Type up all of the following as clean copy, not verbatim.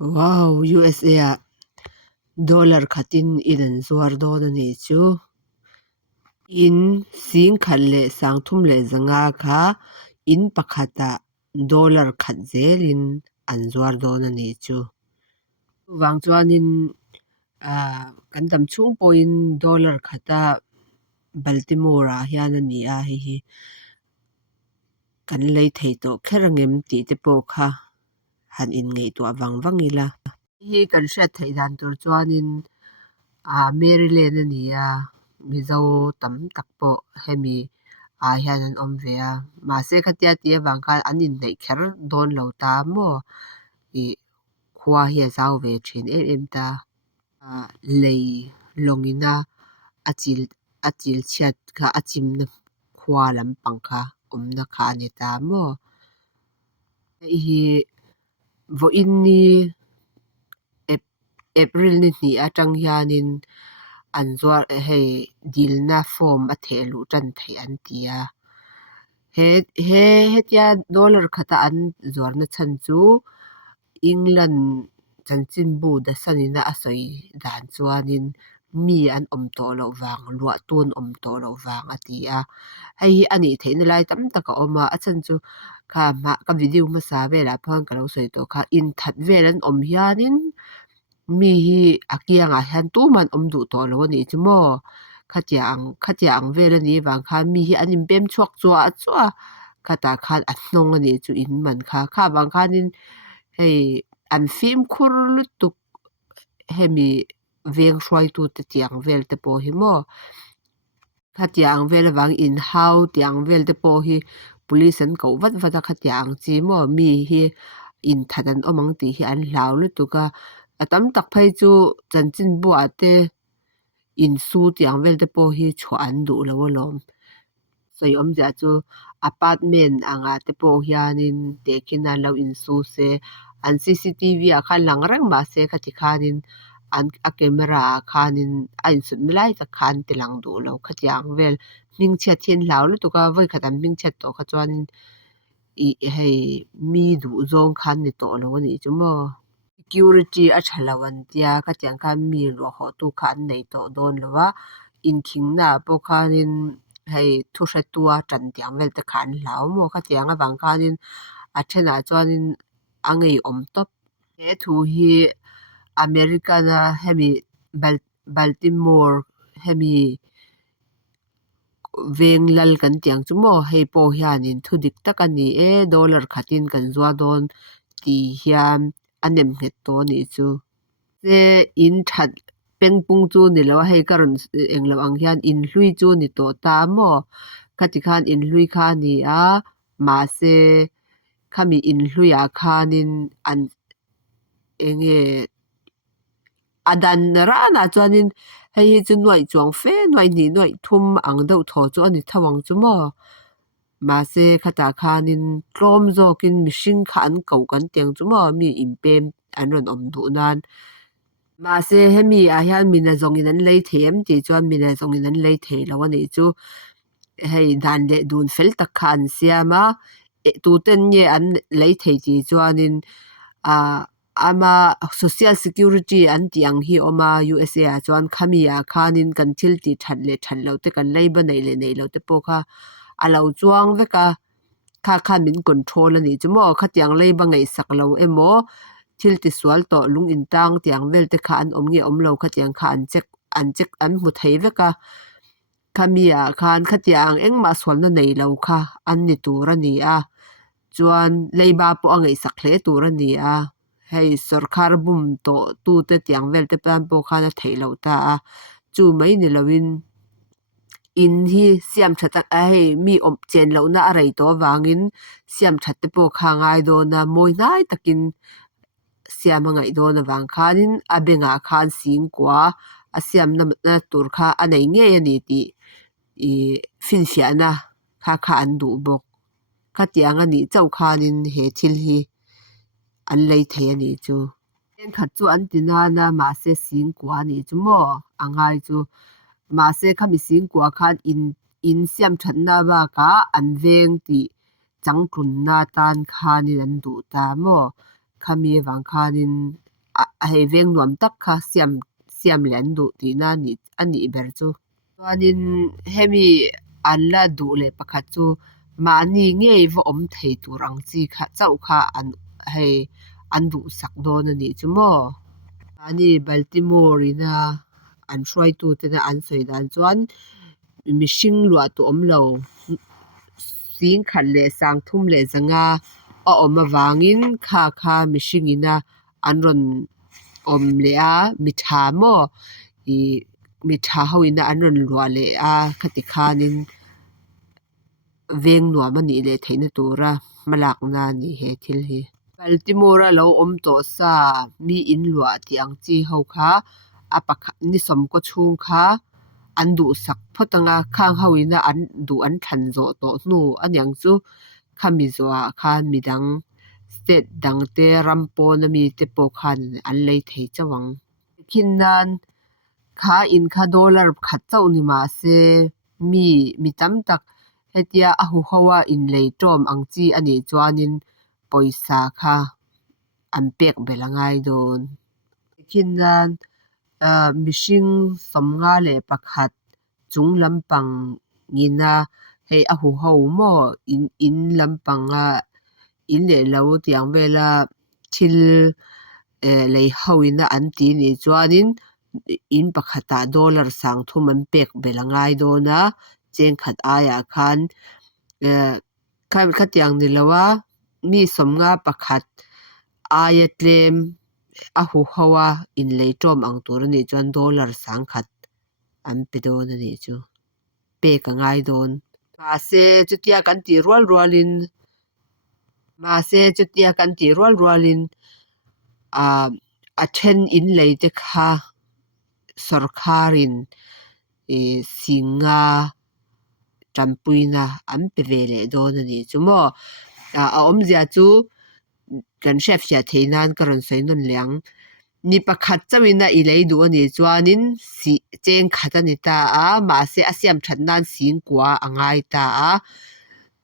Wow, USA dollar khatin in an zuar dawn ani chu in sing khat le sang thum le zanga kha in pakhata dollar khat zelin an zuar dawn ani chu wang chuanin kan tam chung poin dollar khata Baltimore a hian ani a hi kan lei thei to kherangem ti te po kha han in ngei to awang hi kan hriat thei dan tur chuanin Maryland ani a mizo tam tak po hemi hian an awm ve a mahse khatia ti awang khan an in neih kher dawn lo ta maw i khua hi a zau ve thin em ta lei longina a chil chhiat kha a chimna khua lampang kha awmna kha ani ta maw hi vo in ni April ni hnih atang hianin an zuar hei dilna form a thelu tan thei an tia hetia dollar khata an zuarna chan chu England chanchinbu da sanina a soi dan chuanin mi an om to lo wang lua tun om to lo wang atia hei ani theina lai tam taka oma a chan chu kha ma ka video ma sa vela phang ka lo soi to kha in that velan om hianin mi hi akianga hian tu man om du to lo ani chu mo khatiang vel ani wang kha mi hi anin pem chuak chua khata khan a hnong ani chu in man kha wang khanin hei an fim khur lutuk hemi veng hruai tu te tiang vel te po hi mo khatiang vel wang in hau tiang vel te po hi police an ko vat vata khatiang chi mo mi hi in thatan omang ti hi an hlau lutuka atam tak phai chu chanchin bu ate in su tiang vel te po hi chho an du lo lom soi om ja chu apartment anga te po hianin tekina lo in su se an CCTV a khan lang rang ma se khati khanin an a camera khanin a in sut milai ta khan te lang du lo khatiang vel ming chha thin hlau lu tuka voi khatam ming chat to kha chuanin i hei mi du zong khan ni to lo ni chu mo security a thalawan tia ka tiang kha mi lo ho tu kha an nei to don lowa in thing na po khanin hei thu hra tua tran tiang vel te khan hlau mo kha tiang awang khanin a thena chuanin angei om top he thu hi Americana hemi Baltimore hemi veng lal kan tiang chu mo hei po hianin thudik tak ani dollar khatin kan zua don ti hian anem het to ni chu se in that pengpung chu ni lo hei karon englo ang hian in hlui chu ni to ta mo khati khan in hlui kha ni a ma se khami in hlui a khanin an enge adan ra na chuanin hei chu nuai chuang fe nuai ni nuai thum ang deuh thaw chu ani thawang chu mo ma se khata khanin tlom zokin mihring kha an ko kan tiang chu mo mi in pem an ron om du nan ma se hemi a hian mina zongin an lei them ti chuan mina zongin an lei thei lo ani chu hei dan le dun fel tak kha an siama tu ten nge an lei thei ti chuanin ama social security an tiang hi oma USA a chuan khamia khanin kan thil ti that lo te kan leiba nei lo te po kha alo chuang veka kha min control ani chumo kha tiang leiba ngei sak lo emo thil ti sual to lung in tang tiang vel te kha an om nge om lo kha tiang kha an check an mu thei veka khamia khan kha tiang engma swalna nei lo kha an ni tur ani a chuan leiba po angei sak hle tur ani a hei sarkar bum to tu te tiang vel te plan po khana theilo ta a chu mai ni lovin in hi siam thata hei mi om chen lo na a rei to wangin siam that te po kha ngai do na moi nai takin siam ngai do na wang khanin abenga khan sing kwa a siam na tur kha anei nge ani ti i fin fia na kha an du bok kha tiang ani chau khanin he thil hi an lei thei ani chu en khat chu an tina na ma se sing kwa ni chu mo angai chu ma se khami sing kwa khan in siam thatna wa ka an veng ti changtlun na tan khanin an du ta mo khami wang khanin hei veng nuam tak kha siam lian du tina ni ani ber chu chuanin hemi an la du le pakhat chu mani ngei vo om thei tur ang chi kha chau kha hei an du sak don ani chu mo ani Baltimore ina an hruai tu te na an soi dan chuan mihring lua tu om lo sing khat le sang thum le zanga a om awangin kha mihring ina an ron om le a mi tha mo I mi tha ho ina an ron lua le a khati khanin veng nuam ani le theina tura malak na ni he thil hi Baltimore lo om to sa mi in lua ti ang chi ho kha apakha ni som ko chung kha an du sak photanga khang hoina an du an than zo to nu anyang chu khami zoa khan midang state dangte rampo na mi te po khan an lei thei chawang khinnan kha in kha dollar khat chau ni ma se mi tam tak hetia a hu hawa in lei tom ang chi ani chuanin poisa kha an pek belangai don khinnan mihring somnga le pakhat chung lampang ngina hei a hu ho mo in lampanga in le lo tiang vela thil lei hoina an ti ni chuanin in pakhata dollar sang thum an pek belangai dona cheng khat aya khan khatiang ni lawa mi somnga pakhat aya tlem a hu hawa in lei tom ang tur ni chuan dollar sang khat an pe don ani chu pe ka ngai don ma se chutia kan ti rualin a then in lei te kha sarkarin singa tampuina an pe vele don ani chu mo a om zia chu kan chef ya theinan karon sainon liang ni pakhat chawina I lei du ani chuanin si cheng khat ani ta a ma se asiam thatnan sing kwa angai ta a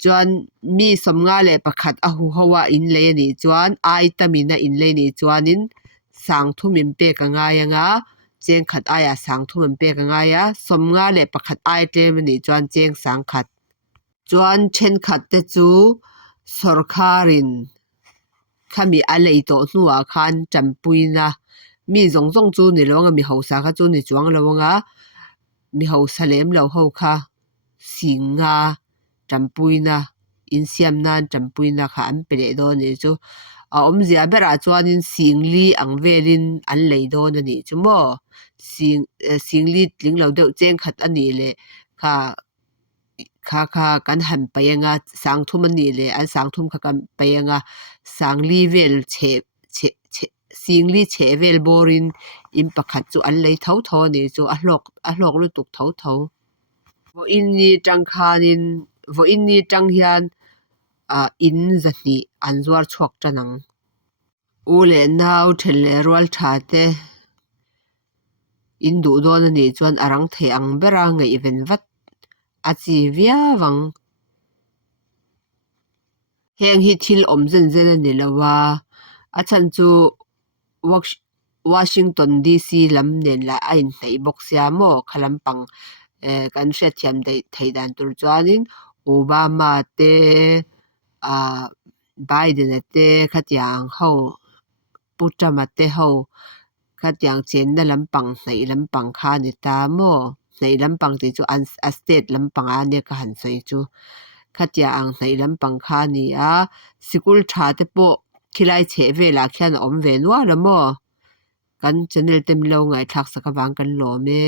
chuan mi somnga le pakhat a hu hawa in lei ani chuan ai tamina in lei ni chuanin sang thumin pe ka ngai anga cheng khat aya sang thum pe ka ngai a somnga le pakhat ai tlem ani chuan cheng sang khat chuan then khat te chu sarkarin khami a lei to hnuwa khan tampuina mi zongzong chu ni longa mi hausa kha chu ni chuang lawanga mi hausa lem lo ho kha singa tampuina in siam nan tampuina kha an pele do ni chu a om zia bera chuanin singli ang velin an lei do na ni chu mo singli tling lo deuh cheng khat ani le kha kan han payanga sang thum ani le an sang thum kha kan payanga sangli vel che singli che vel borin in pakhat chu an lei tho tho ni chu a hlok lu tuk tho vo in ni tang hian in zahni an zuar chhuak tanang ule nau thele rual tha te in du don ani chuan arang thei ang bera ngei ven vat a chi viawang heng hi thil om zen ani lawa a chan chu Washington DC lam nen la a in hnei bawk sia mo khalampang kan hria thiam thei dan tur chuanin Obama te Biden te khatiang ho Putrama te ho khatiang chen na lampang hnei lampang kha ni ta mo hnei lampang ti chu a state lampang a ne ka han soi chu khatia ang hnei lampang kha ni a sikul tha te po khilai che vela khian om ve nuwa la mo kan channel tem lo ngai thak saka wang kan lo me